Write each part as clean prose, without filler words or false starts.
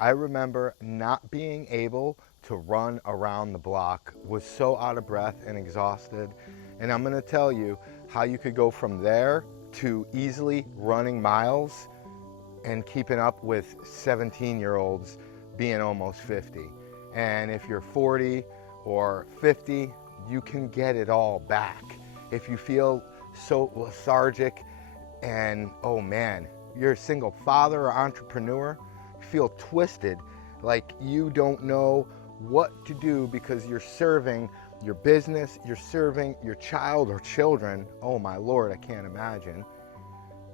I remember not being able to run around the block, was so out of breath and exhausted. And I'm gonna tell you how you could go from there to easily running miles and keeping up with 17-year-olds being almost 50. And if you're 40 or 50, you can get it all back. If you feel so lethargic and oh man, you're a single father or entrepreneur, you feel twisted, like you don't know what to do because you're serving your business, you're serving your child or children. Oh my Lord, I can't imagine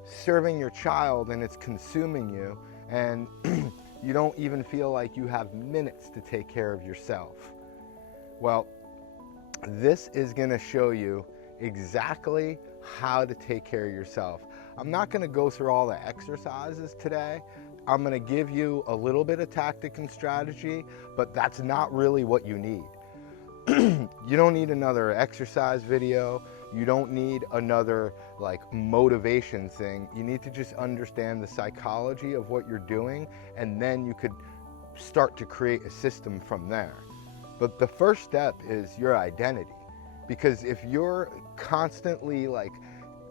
serving your child and it's consuming you, and you don't even feel like you have minutes to take care of yourself. Well, this is going to show you exactly how to take care of yourself. I'm not going to go through all the exercises today. I'm going to give you a little bit of tactic and strategy, but that's not really what you need. You don't need another exercise video. You don't need another like motivation thing. You need to just understand the psychology of what you're doing, and then you could start to create a system from there. But the first step is your identity, because if you're constantly like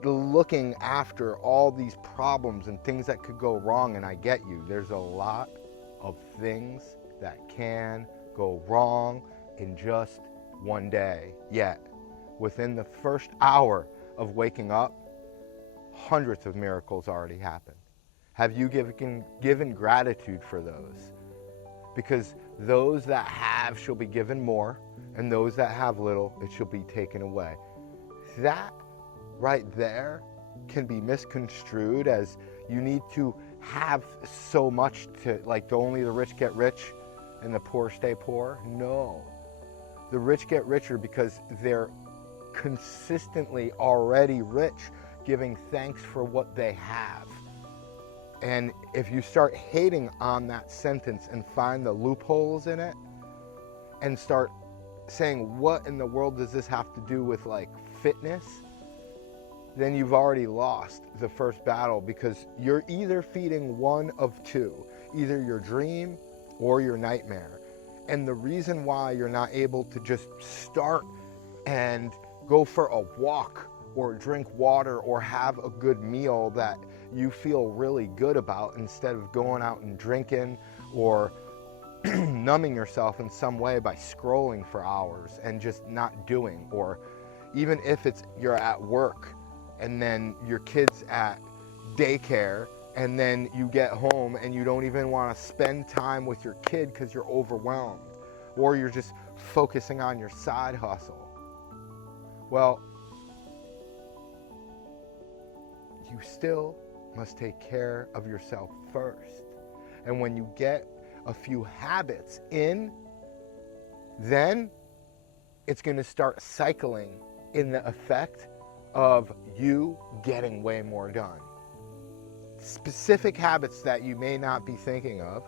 looking after all these problems and things that could go wrong, and I get you, there's a lot of things that can go wrong in just one day. Yet, within the first hour of waking up, hundreds of miracles already happened. Have you given gratitude for those? Because those that have shall be given more, and those that have little, it shall be taken away. That right there can be misconstrued as you need to have so much to, like, only the rich get rich and the poor stay poor. No. The rich get richer because they're consistently already rich, giving thanks for what they have. And if you start hating on that sentence and find the loopholes in it and start saying, what in the world does this have to do with like fitness? Then you've already lost the first battle, because you're either feeding one of two, either your dream or your nightmare. And the reason why you're not able to just start and go for a walk or drink water or have a good meal that you feel really good about, instead of going out and drinking or numbing yourself in some way by scrolling for hours and just not doing, or even if it's you're at work and then your kid's at daycare and then you get home and you don't even want to spend time with your kid because you're overwhelmed, or you're just focusing on your side hustle. Well, you still must take care of yourself first. And when you get a few habits in, then it's going to start cycling in the effect of you getting way more done. Specific habits that you may not be thinking of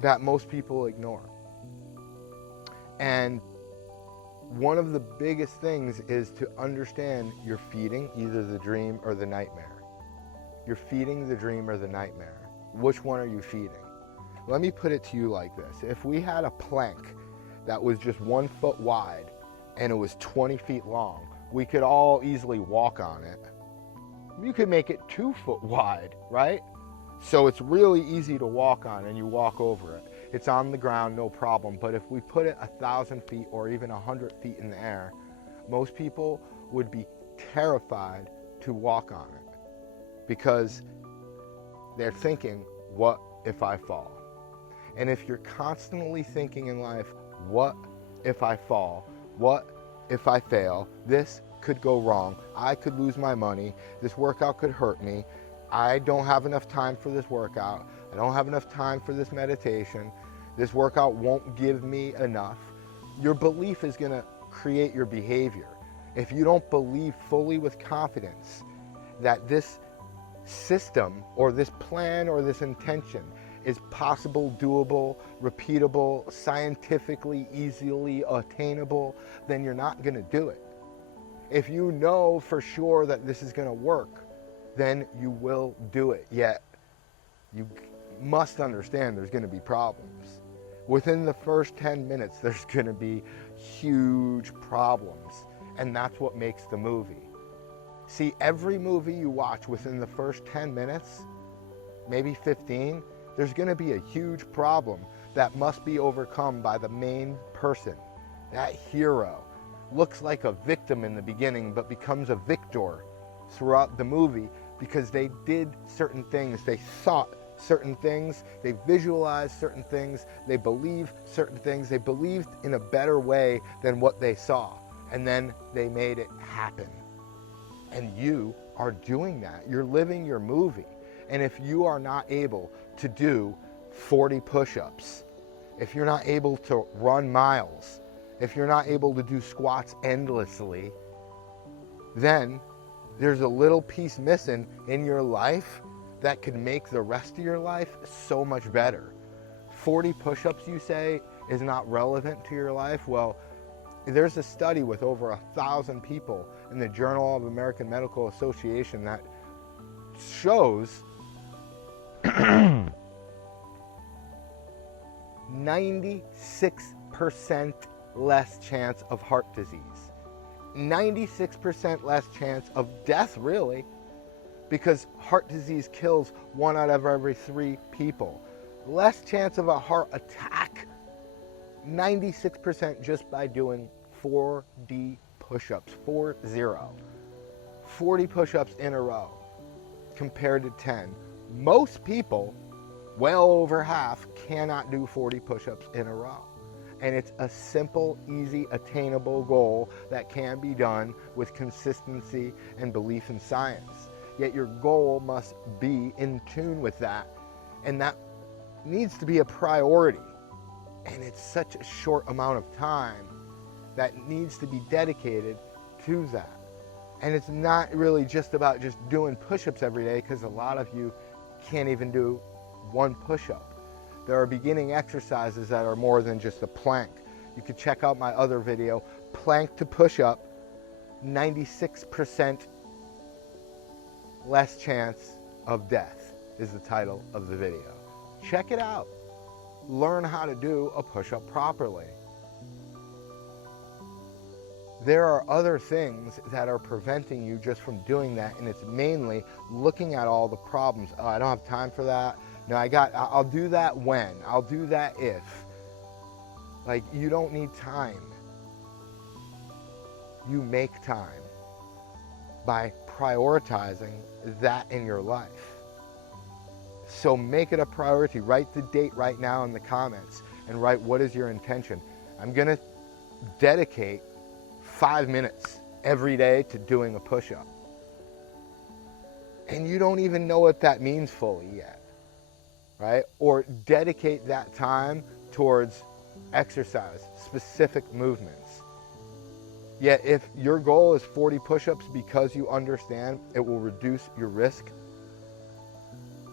that most people ignore. And one of the biggest things is to understand you're feeding either the dream or the nightmare. You're feeding the dream or the nightmare. Which one are you feeding? Let me put it to you like this. If we had a plank that was just 1 foot wide and it was 20 feet long, we could all easily walk on it. You could make it 2 foot wide, right? So it's really easy to walk on, and you walk over it. It's on the ground, no problem. But if we put it 1,000 feet or even 100 feet in the air, most people would be terrified to walk on it, because they're thinking, what if I fall? And if you're constantly thinking in life, what if I fall? What if I fail? This could go wrong. I could lose my money. This workout could hurt me. I don't have enough time for this workout. I don't have enough time for this meditation. This workout won't give me enough. Your belief is going to create your behavior. If you don't believe fully with confidence that this system or this plan or this intention is possible, doable, repeatable, scientifically easily attainable, then you're not going to do it. If you know for sure that this is going to work, then you will do it. Yet must understand there's going to be problems. Within the first 10 minutes, there's going to be huge problems. And that's what makes the movie. See, every movie you watch within the first 10 minutes, maybe 15, there's going to be a huge problem that must be overcome by the main person. That hero looks like a victim in the beginning, but becomes a victor throughout the movie because they did certain things, they thought certain things, they visualized certain things, they believed certain things, they believed in a better way than what they saw, and then they made it happen. And you are doing that. You're living your movie. And if you are not able to do 40 push-ups, if you're not able to run miles, if you're not able to do squats endlessly, then there's a little piece missing in your life that could make the rest of your life so much better. 40 push-ups, you say, is not relevant to your life? Well, there's a study with over 1,000 people in the Journal of American Medical Association that shows 96% less chance of heart disease. 96% less chance of death, really, because heart disease kills 1 out of every 3 people. Less chance of a heart attack, 96% just by doing 4D push-ups, 40 push-ups in a row compared to 10. Most people, well over half, cannot do 40 push-ups in a row. And it's a simple, easy, attainable goal that can be done with consistency and belief in science. Yet your goal must be in tune with that, and that needs to be a priority. And it's such a short amount of time that needs to be dedicated to that. And it's not really just about just doing push-ups every day, because a lot of you can't even do 1 push-up. There are beginning exercises that are more than just a plank. You could check out my other video, plank to push-up, 96% less chance of death is the title of the video. Check it out. Learn how to do a push-up properly. There are other things that are preventing you just from doing that, and it's mainly looking at all the problems. Oh, I don't have time for that. No, I'll do that when. I'll do that if. Like, you don't need time. You make time by prioritizing that in your life. So make it a priority. Write the date right now in the comments and write what is your intention. I'm going to dedicate 5 minutes every day to doing a push-up. And you don't even know what that means fully yet, right? Or dedicate that time towards exercise, specific movements. Yet if your goal is 40 push-ups because you understand it will reduce your risk,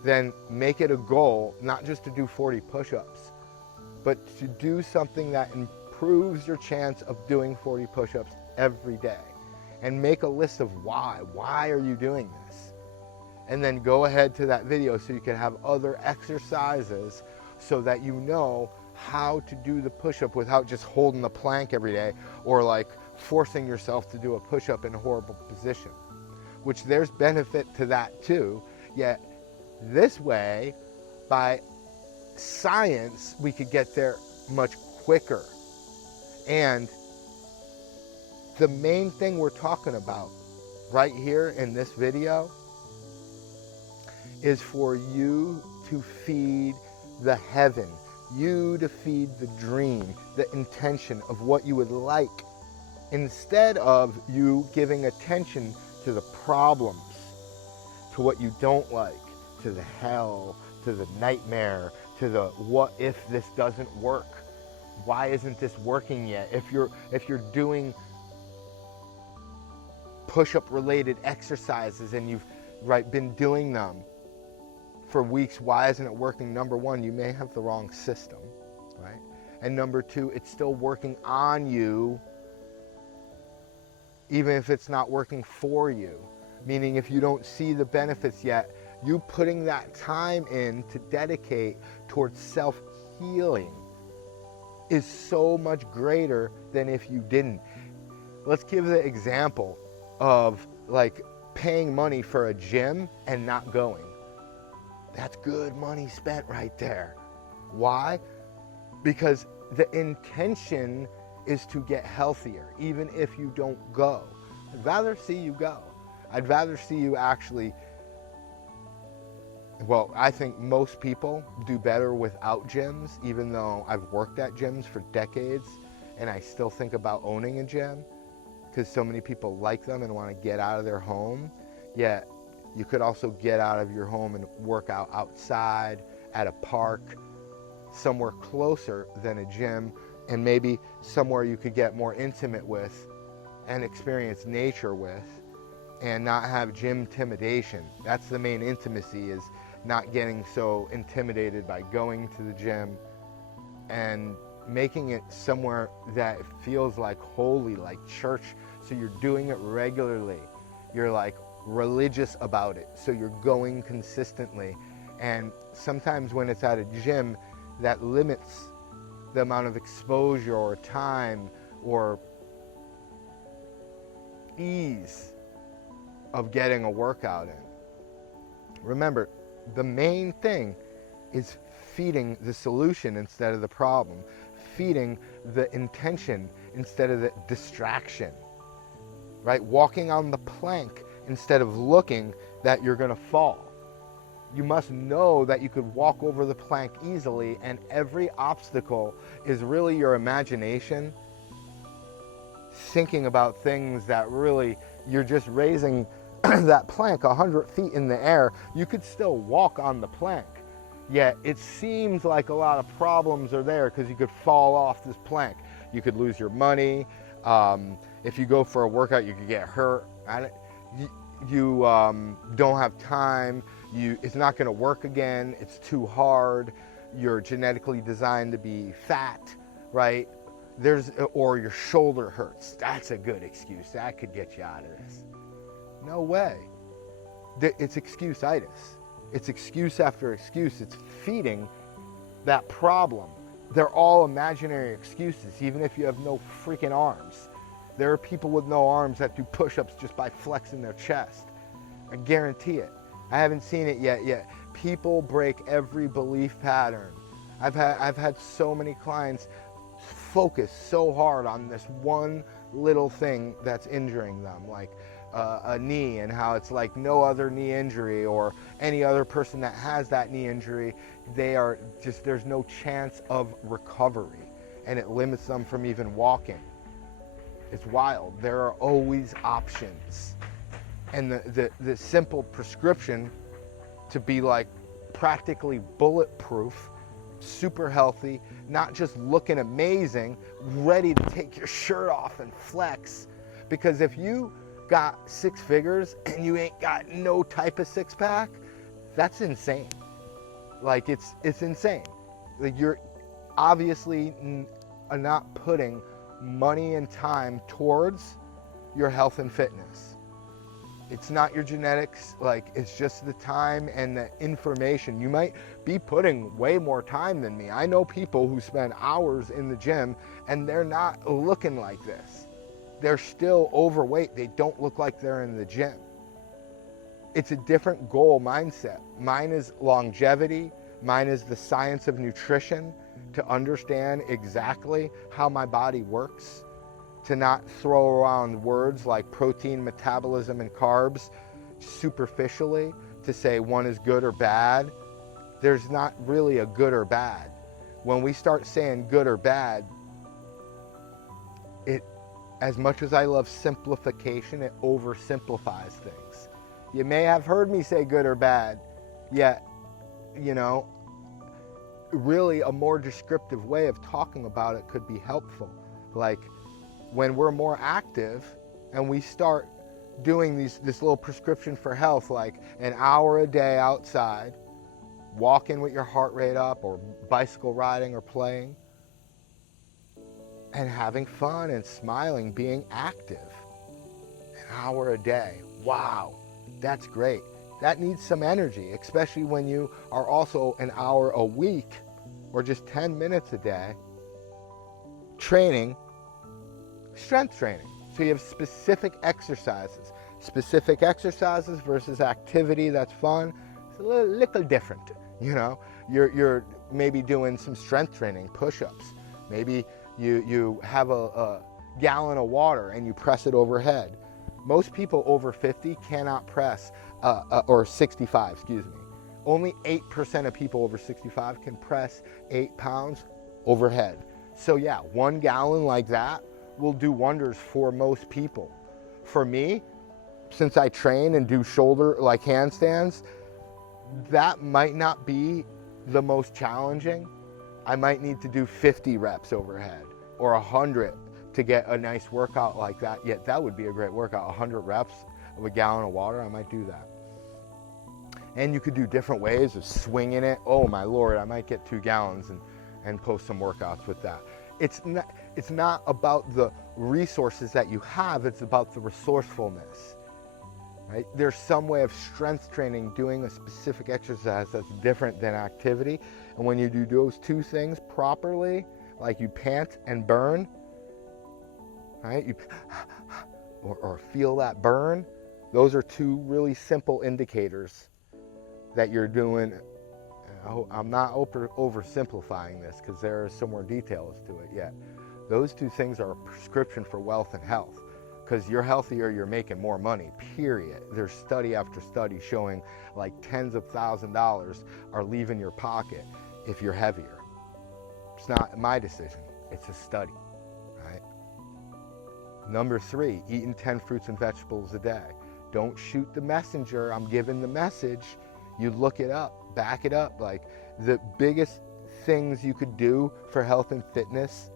then make it a goal not just to do 40 push-ups, but to do something that improves your chance of doing 40 push-ups every day. And make a list of why. Why are you doing this? And then go ahead to that video so you can have other exercises so that you know how to do the push-up without just holding the plank every day or like forcing yourself to do a push-up in a horrible position, which there's benefit to that too. Yet this way, by science, we could get there much quicker. And the main thing we're talking about right here in this video is for you to feed the heaven, you to feed the dream, the intention of what you would like, instead of you giving attention to the problems, to what you don't like, to the hell, to the nightmare, to the what if this doesn't work? Why isn't this working yet? If you're doing push-up related exercises and you've been doing them for weeks, why isn't it working? Number one, you may have the wrong system, right? And number two, it's still working on you, even if it's not working for you. Meaning if you don't see the benefits yet, You putting that time in to dedicate towards self-healing is so much greater than if you didn't. Let's give the example of like paying money for a gym and not going. That's good money spent right there. Why? Because the intention is to get healthier, even if you don't go. I'd rather see you go. I'd rather see you actually, well, I think most people do better without gyms, even though I've worked at gyms for decades and I still think about owning a gym because so many people like them and want to get out of their home. Yet you could also get out of your home and work out outside at a park, somewhere closer than a gym, and maybe somewhere you could get more intimate with and experience nature with and not have gym intimidation. That's the main intimacy, is not getting so intimidated by going to the gym and making it somewhere that feels like holy, like church. So you're doing it regularly. You're like religious about it. So you're going consistently. And sometimes when it's at a gym, that limits the amount of exposure or time or ease of getting a workout in. Remember, the main thing is feeding the solution instead of the problem, feeding the intention instead of the distraction, right? Walking on the plank instead of looking that you're gonna fall. You must know that you could walk over the plank easily, and every obstacle is really your imagination thinking about things that really, you're just raising that plank 100 feet in the air. You could still walk on the plank, yet it seems like a lot of problems are there because you could fall off this plank. You could lose your money. If you go for a workout, you could get hurt. You don't have time. It's not going to work again. It's too hard. You're genetically designed to be fat, right? Or your shoulder hurts. That's a good excuse. That could get you out of this. No way. It's excuse-itis. It's excuse after excuse. It's feeding that problem. They're all imaginary excuses, even if you have no freaking arms. There are people with no arms that do push-ups just by flexing their chest. I guarantee it. I haven't seen it yet. People break every belief pattern. I've had so many clients focus so hard on this one little thing that's injuring them, like a knee, and how it's like no other knee injury or any other person that has that knee injury, there's no chance of recovery, and it limits them from even walking. It's wild. There are always options. And the simple prescription to be like practically bulletproof, super healthy, not just looking amazing, ready to take your shirt off and flex. Because if you got 6 figures and you ain't got no type of six pack, that's insane. Like it's insane. Like you're obviously not putting money and time towards your health and fitness. It's not your genetics, like it's just the time and the information. You might be putting way more time than me. I know people who spend hours in the gym and they're not looking like this. They're still overweight. They don't look like they're in the gym. It's a different goal mindset. Mine is longevity. Mine is the science of nutrition, to understand exactly how my body works, to not throw around words like protein, metabolism, and carbs superficially to say one is good or bad. There's not really a good or bad. When we start saying good or bad, as much as I love simplification, it oversimplifies things. You may have heard me say good or bad, yet, really a more descriptive way of talking about it could be helpful. Like when we're more active and we start doing this little prescription for health, like an hour a day outside, walking with your heart rate up, or bicycle riding or playing, and having fun and smiling, being active. An hour a day. Wow, that's great. that needs some energy, especially when you are also an hour a week or just 10 minutes a day training, strength training. So you have specific exercises versus activity that's fun. It's a little different, you know. You're maybe doing some strength training, push-ups. Maybe you have a gallon of water and you press it overhead. Most people over 50 cannot press, or 65, excuse me. Only 8% of people over 65 can press 8 pounds overhead. So yeah, 1 gallon like that will do wonders for most people. For me, since I train and do shoulder, like handstands, that might not be the most challenging. I might need to do 50 reps overhead or 100 to get a nice workout like that. Yet that would be a great workout. 100 reps of a gallon of water, I might do that. And you could do different ways of swinging it. Oh my Lord, I might get 2 gallons and post some workouts with that. It's not about the resources that you have, it's about the resourcefulness. Right? There's some way of strength training, doing a specific exercise that's different than activity. And when you do those two things properly, like you pant and burn, right? You or feel that burn, those are 2 really simple indicators that you're doing. I'm not oversimplifying this because there are some more details to it yet. Those 2 things are a prescription for wealth and health. Because you're healthier, you're making more money, period. There's study after study showing like tens of thousands of dollars are leaving your pocket if you're heavier. It's not my decision, it's a study, right? Number 3, eating 10 fruits and vegetables a day. Don't shoot the messenger, I'm giving the message. You look it up, back it up. Like the biggest things you could do for health and fitness,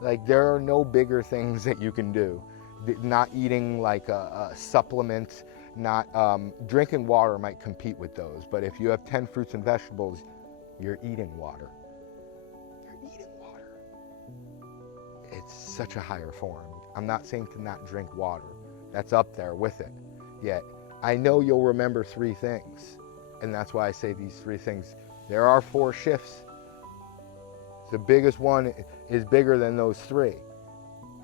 like there are no bigger things that you can do. Not eating like a supplement, not drinking water might compete with those. But if you have 10 fruits and vegetables, you're eating water. You're eating water. It's such a higher form. I'm not saying to not drink water. That's up there with it. Yet, I know you'll remember 3 things. And that's why I say these 3 things. There are 4 shifts. The biggest one is bigger than those 3.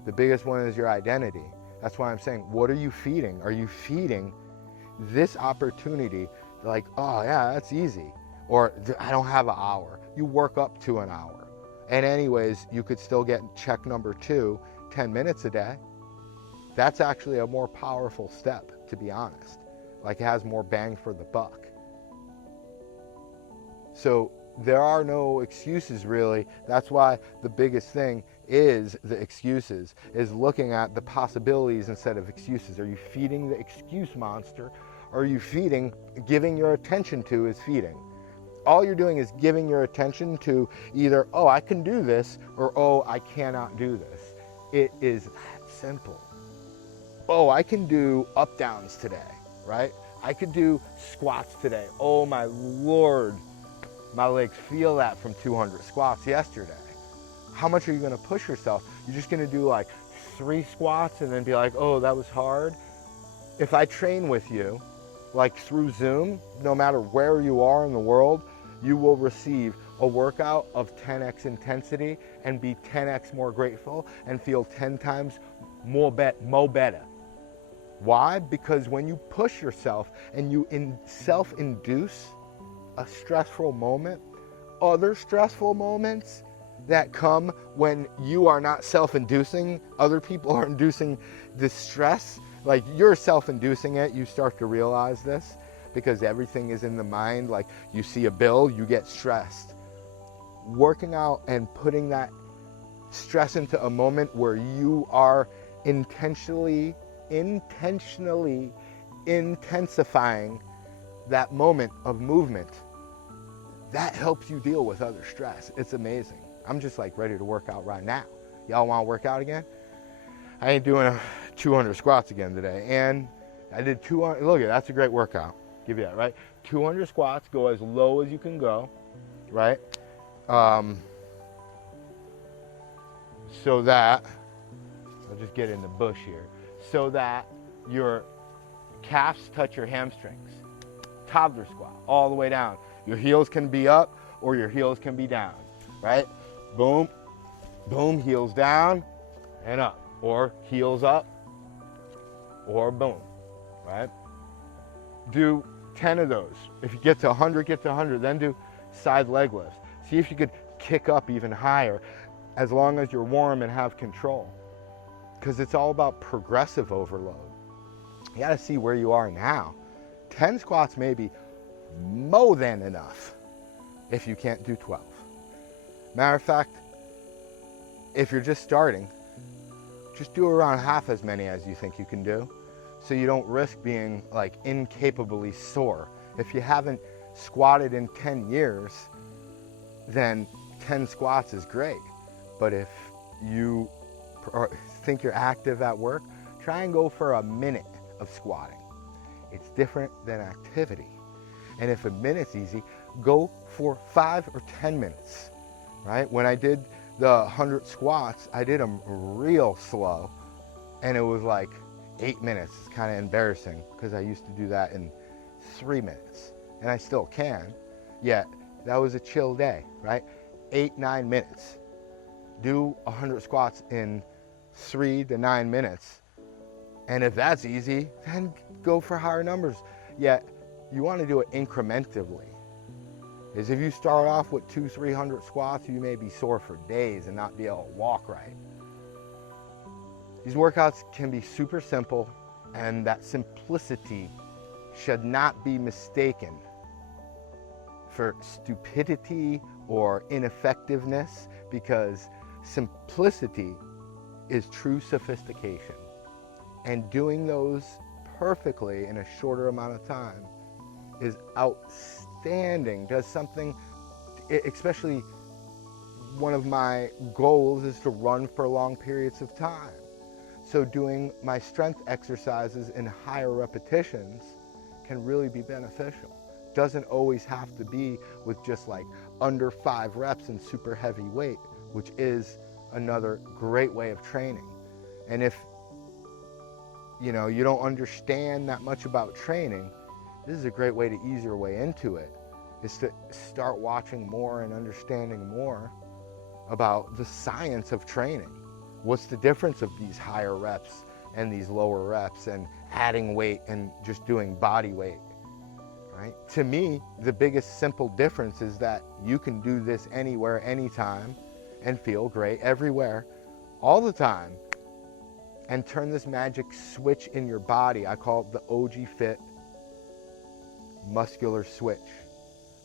The biggest one is your identity. That's why I'm saying, what are you feeding? Are you feeding this opportunity like, oh yeah, that's easy. Or I don't have an hour. You work up to an hour. And anyways, you could still get check number 2, 10 minutes a day. That's actually a more powerful step, to be honest. Like it has more bang for the buck. So there are no excuses really. That's why the biggest thing is the excuses, is looking at the possibilities instead of excuses. Are you feeding the excuse monster? Or are you feeding, giving your attention to is feeding? All you're doing is giving your attention to either, oh, I can do this, or oh, I cannot do this. It is that simple. Oh, I can do up downs today, right? I could do squats today. Oh my Lord, my legs feel that from 200 squats yesterday. How much are you gonna push yourself? You're just gonna do like 3 squats and then be like, oh, that was hard. If I train with you, like through Zoom, no matter where you are in the world, you will receive a workout of 10x intensity and be 10x more grateful and feel 10 times more better. Why? Because when you push yourself and you self-induce a stressful moment, other stressful moments that come when you are not self-inducing, other people are inducing this stress, like you're self-inducing it, you start to realize this because everything is in the mind. Like you see a bill, you get stressed. Working out and putting that stress into a moment where you are intentionally intensifying that moment of movement, that helps you deal with other stress. It's amazing. I'm just like ready to work out right now. Y'all want to work out again? I ain't doing 200 squats again today. And I did 200, look at that's a great workout. Give you that, right? 200 squats, go as low as you can go, right? So that, I'll just get in the bush here, so that your calves touch your hamstrings. toddler squat, all the way down. Your heels can be up or your heels can be down, right? Boom, boom, heels down and up, or heels up, or boom, right? Do 10 of those. If you get to 100, get to 100, then do side leg lifts. See if you could kick up even higher as long as you're warm and have control. Because it's all about progressive overload. You gotta see where you are now. 10 squats may be more than enough if you can't do 12. Matter of fact, if you're just starting, just do around half as many as you think you can do, so you don't risk being like incapably sore. If you haven't squatted in 10 years, then 10 squats is great. But if you think you're active at work, try and go for a minute of squatting. It's different than activity. And if a minute's easy, go for 5 or 10 minutes, right? When I did the 100 squats, I did them real slow, and it was like 8 minutes. It's kind of embarrassing because I used to do that in 3 minutes, and I still can, yet that was a chill day, right? 8-9 minutes. Do 100 squats in 3 to 9 minutes, and if that's easy, then go for higher numbers. Yet you want to do it incrementally. Is if you start off with 200-300 squats, you may be sore for days and not be able to walk right. These workouts can be super simple, and that simplicity should not be mistaken for stupidity or ineffectiveness, because simplicity is true sophistication. And doing those perfectly in a shorter amount of time is outstanding. Does something, especially one of my goals is to run for long periods of time. So doing my strength exercises in higher repetitions can really be beneficial. Doesn't always have to be with just like under 5 reps and super heavy weight, which is another great way of training. And if you don't understand that much about training, this is a great way to ease your way into it, is to start watching more and understanding more about the science of training. What's the difference of these higher reps and these lower reps, and adding weight and just doing body weight, right? To me, the biggest simple difference is that you can do this anywhere, anytime, and feel great everywhere, all the time, and turn this magic switch in your body. I call it the OG Fit muscular switch.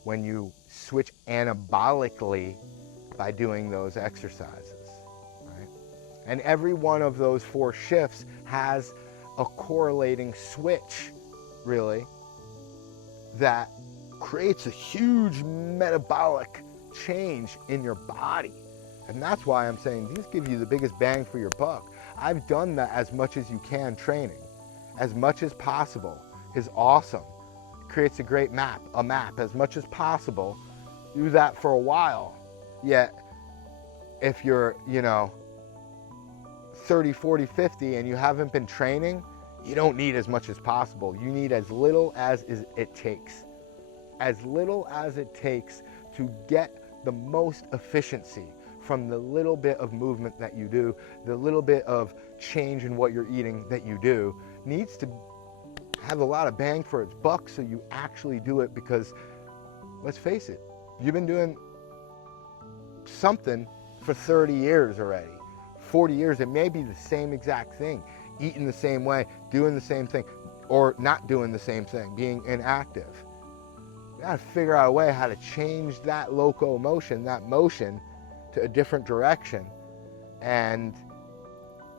When you switch anabolically by doing those exercises, right? And every one of those 4 shifts has a correlating switch, really, that creates a huge metabolic change in your body. And that's why I'm saying these give you the biggest bang for your buck. I've done that as much as you can training. As much as possible is awesome. It creates a great map as much as possible. Do that for a while. Yet, if you're, 30, 40, 50 and you haven't been training, you don't need as much as possible. You need as little as it takes. As little as it takes to get the most efficiency from the little bit of movement that you do, the little bit of change in what you're eating that you do, needs to have a lot of bang for its buck, so you actually do it. Because let's face it, you've been doing something for 30 years already, 40 years. It may be the same exact thing, eating the same way, doing the same thing, or not doing the same thing, being inactive. You gotta figure out a way how to change that locomotion, that motion, to a different direction. And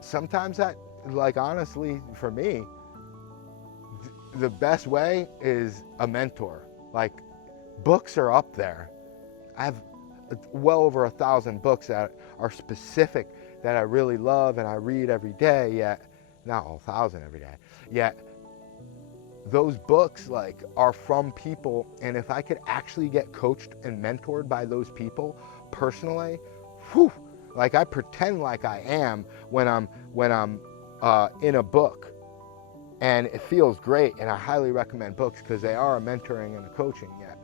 sometimes that, like, honestly, for me, the best way is a mentor. Like, books are up there. I have well over 1,000 books that are specific, that I really love and I read every day, yet not 1,000 every day, yet those books are from people. And if I could actually get coached and mentored by those people personally, I pretend like I am when I'm in a book, And it feels great, and I highly recommend books because they are a mentoring and a coaching yet.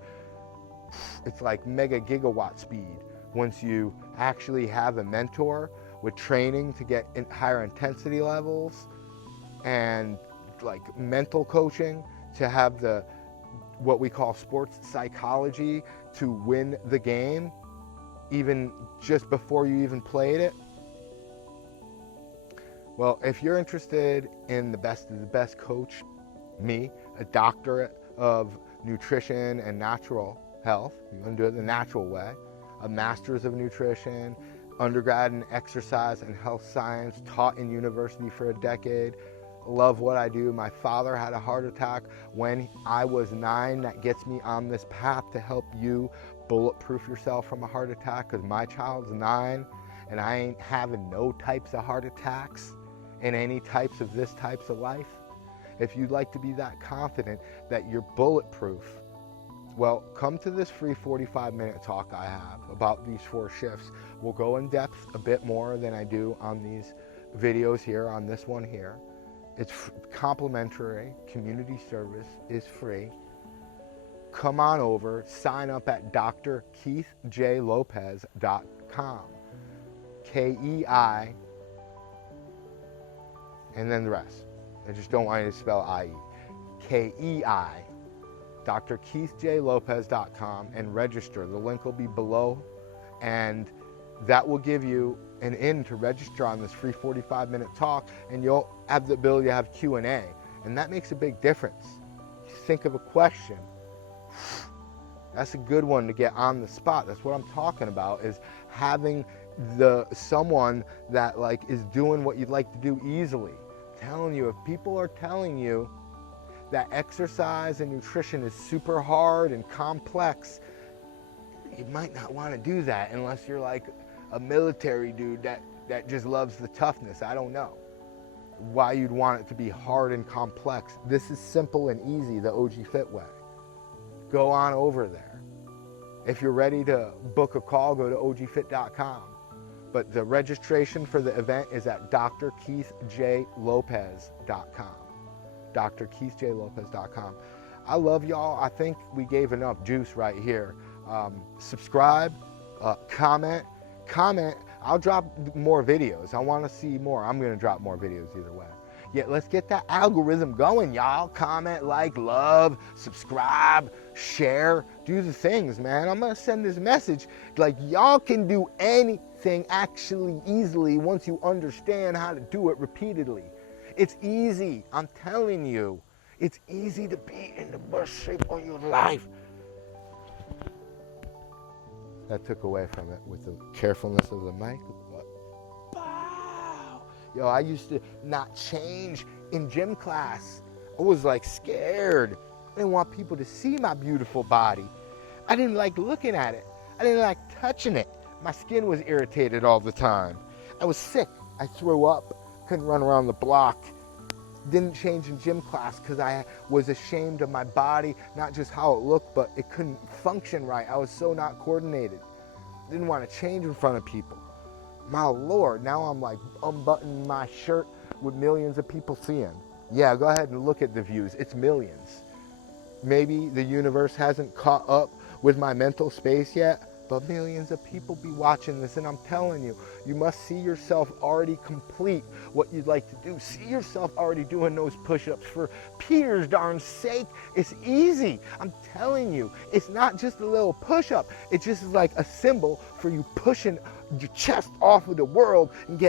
It's like mega gigawatt speed once you actually have a mentor with training to get in higher intensity levels and like mental coaching to have the what we call sports psychology to win the game even just before you even played it. Well, if you're interested in the best of the best coach, me, a doctorate of nutrition and natural health, you want to do it the natural way, a master's of nutrition, undergrad in exercise and health science, taught in university for a decade, love what I do. My father had a heart attack when I was 9. That gets me on this path to help you bulletproof yourself from a heart attack, because my child's 9 and I ain't having no types of heart attacks in any types of this types of life. If you'd like to be that confident that you're bulletproof, well, come to this free 45-minute talk I have about these 4 shifts. We'll go in depth a bit more than I do on these videos here, on this one here. It's complimentary, community service is free. Come on over, sign up at drkeithjlopez.com. K-E-I, and then the rest. I just don't want you to spell I-E. K-E-I, drkeithjlopez.com, and register. The link will be below, and that will give you an in to register on this free 45-minute talk, and you'll have the ability to have Q&A, and that makes a big difference. You think of a question, that's a good one to get on the spot. That's what I'm talking about, is having someone that like is doing what you'd like to do easily. I'm telling you, if people are telling you that exercise and nutrition is super hard and complex, you might not want to do that unless you're like a military dude that just loves the toughness. I don't know why you'd want it to be hard and complex. This is simple and easy, the OG Fit way. Go on over there. If you're ready to book a call, go to ogfit.com. But the registration for the event is at drkeithjlopez.com. drkeithjlopez.com. I love y'all. I think we gave enough juice right here. Subscribe, comment. I'll drop more videos. I want to see more. I'm going to drop more videos either way. Yeah, let's get that algorithm going, y'all. Comment, like, love, subscribe, share, do the things, man. I'm going to send this message. Like, y'all can do anything actually easily once you understand how to do it repeatedly. It's easy. I'm telling you. It's easy to be in the best shape of your life. That took away from it with the carefulness of the mic. Yo, I used to not change in gym class. I was like scared. I didn't want people to see my beautiful body. I didn't like looking at it. I didn't like touching it. My skin was irritated all the time. I was sick. I threw up. Couldn't run around the block. Didn't change in gym class because I was ashamed of my body, not just how it looked, but it couldn't function right. I was so not coordinated. Didn't want to change in front of people. My Lord, now I'm like unbuttoning my shirt with millions of people seeing. Yeah, go ahead and look at the views. It's millions. Maybe the universe hasn't caught up with my mental space yet, but millions of people be watching this, and I'm telling you, you must see yourself already complete what you'd like to do. See yourself already doing those push-ups. For Peter's darn sake, it's easy. I'm telling you, it's not just a little push-up. It just is like a symbol for you pushing your chest off of the world and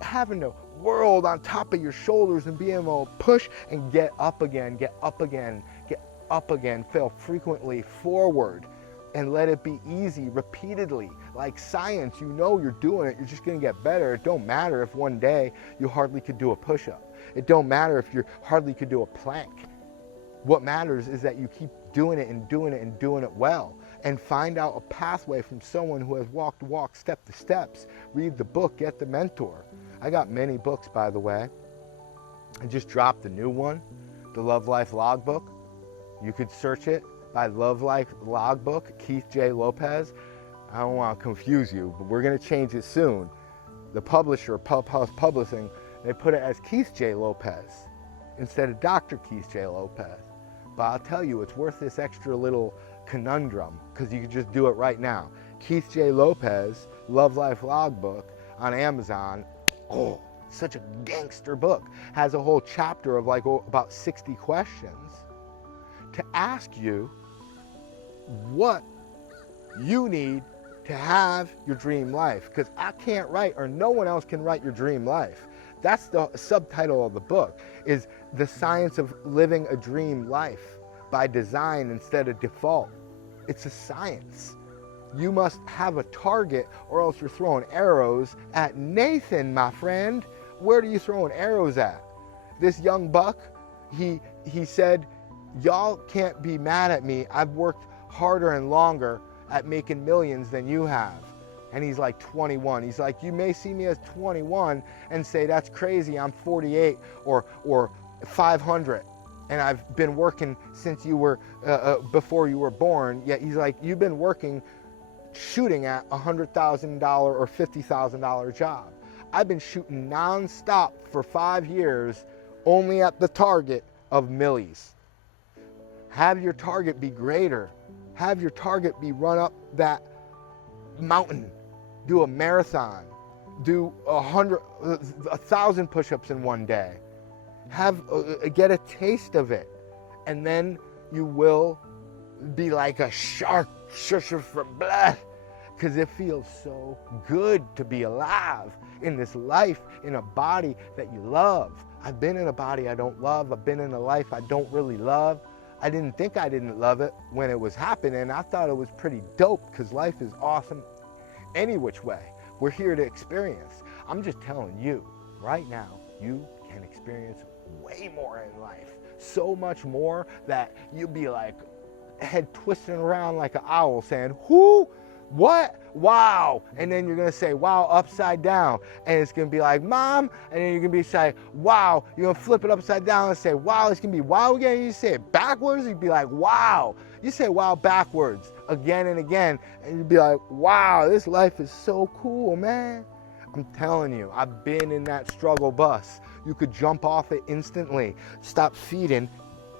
having the world on top of your shoulders and being able to push and get up again, get up again, get up again, fail frequently forward. And let it be easy repeatedly. Like science, you know you're doing it. You're just going to get better. It don't matter if one day you hardly could do a push-up. It don't matter if you hardly could do a plank. What matters is that you keep doing it and doing it and doing it well. And find out a pathway from someone who has walked the walk, step the steps. Read the book, get the mentor. I got many books, by the way. I just dropped a new one, the Love Life Logbook. You could search it by Love Life Logbook, Keith J. Lopez. I don't want to confuse you, but we're going to change it soon. The publisher, Pub House Publishing, they put it as Keith J. Lopez. instead of Dr. Keith J. Lopez. But I'll tell you, it's worth this extra little conundrum because you can just do it right now. Keith J. Lopez, Love Life Logbook on Amazon. Oh, such a gangster book. Has a whole chapter of like about 60 questions to ask you what you need to have your dream life. Because I can't write, or no one else can write your dream life. That's the subtitle of the book, is The Science of Living a Dream Life by Design Instead of Default. It's a science. You must have a target or else you're throwing arrows at Nathan, my friend. Where are you throwing arrows at? This young buck, he said, y'all can't be mad at me. I've worked harder and longer at making millions than you have. And he's like 21. He's like, you may see me as 21 and say, that's crazy, I'm 48 or 500. And I've been working since you were, before you were born. Yet he's like, you've been working, shooting at $100,000 or $50,000 job. I've been shooting nonstop for 5 years, only at the target of millies. Have your target be greater. Have your target be run up that mountain. Do a marathon. Do 1,000 push-ups in one day. Get a taste of it, and then you will be like a shark searching for blood, because it feels so good to be alive in this life, in a body that you love. I've been in a body I don't love. I've been in a life I don't really love. I didn't think I didn't love it when it was happening. I thought it was pretty dope because life is awesome any which way. We're here to experience. I'm just telling you, right now, you can experience way more in life. So much more that you'll be like head twisting around like an owl saying, who? What? Wow. And then you're going to say, wow, upside down. And it's going to be like, mom. And then you're going to be saying, wow. You're going to flip it upside down and say, wow. It's going to be wow again. You say it backwards. You'd be like, wow. You say wow backwards again and again. And you'd be like, wow, this life is so cool, man. I'm telling you, I've been in that struggle bus. You could jump off it instantly. Stop feeding,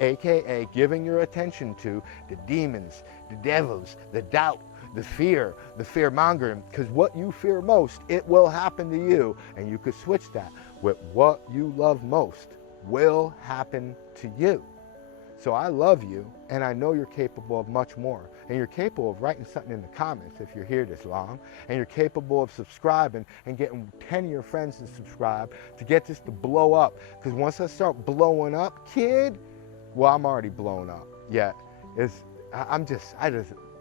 AKA giving your attention to the demons, the devils, the doubt, the fear mongering, because what you fear most, it will happen to you, and you could switch that with what you love most will happen to you. So I love you, and I know you're capable of much more, and you're capable of writing something in the comments if you're here this long, and you're capable of subscribing and getting 10 of your friends to subscribe to get this to blow up, because once I start blowing up, kid, well, I'm already blown up, yet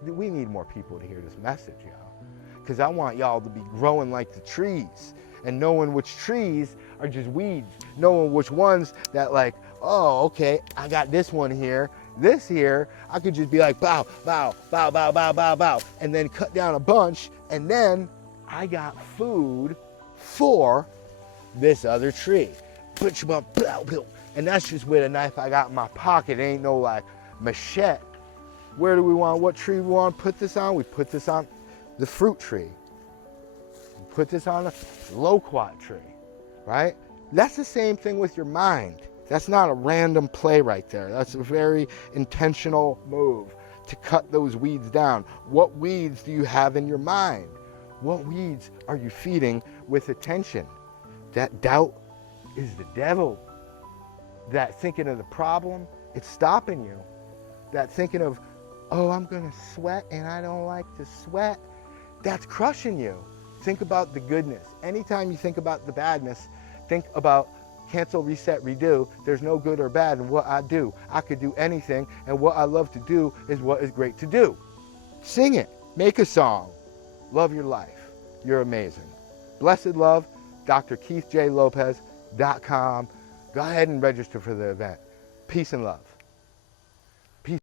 we need more people to hear this message, y'all. Because I want y'all to be growing like the trees and knowing which trees are just weeds. Knowing which ones that like, oh, okay, I got this one here. This here, I could just be like, bow, bow, bow, bow, bow, bow, bow. And then cut down a bunch. And then I got food for this other tree. And that's just with a knife I got in my pocket. It ain't no like machete. Where do we want, what tree we want to put this on? We put this on the fruit tree. We put this on a loquat tree, right? That's the same thing with your mind. That's not a random play right there. That's a very intentional move to cut those weeds down. What weeds do you have in your mind? What weeds are you feeding with attention? That doubt is the devil. That thinking of the problem, it's stopping you. That thinking of, oh, I'm going to sweat and I don't like to sweat, that's crushing you. Think about the goodness. Anytime you think about the badness, think about cancel, reset, redo. There's no good or bad in what I do. I could do anything, and what I love to do is what is great to do. Sing it. Make a song. Love your life. You're amazing. Blessed love, drkeithjlopez.com. Go ahead and register for the event. Peace and love.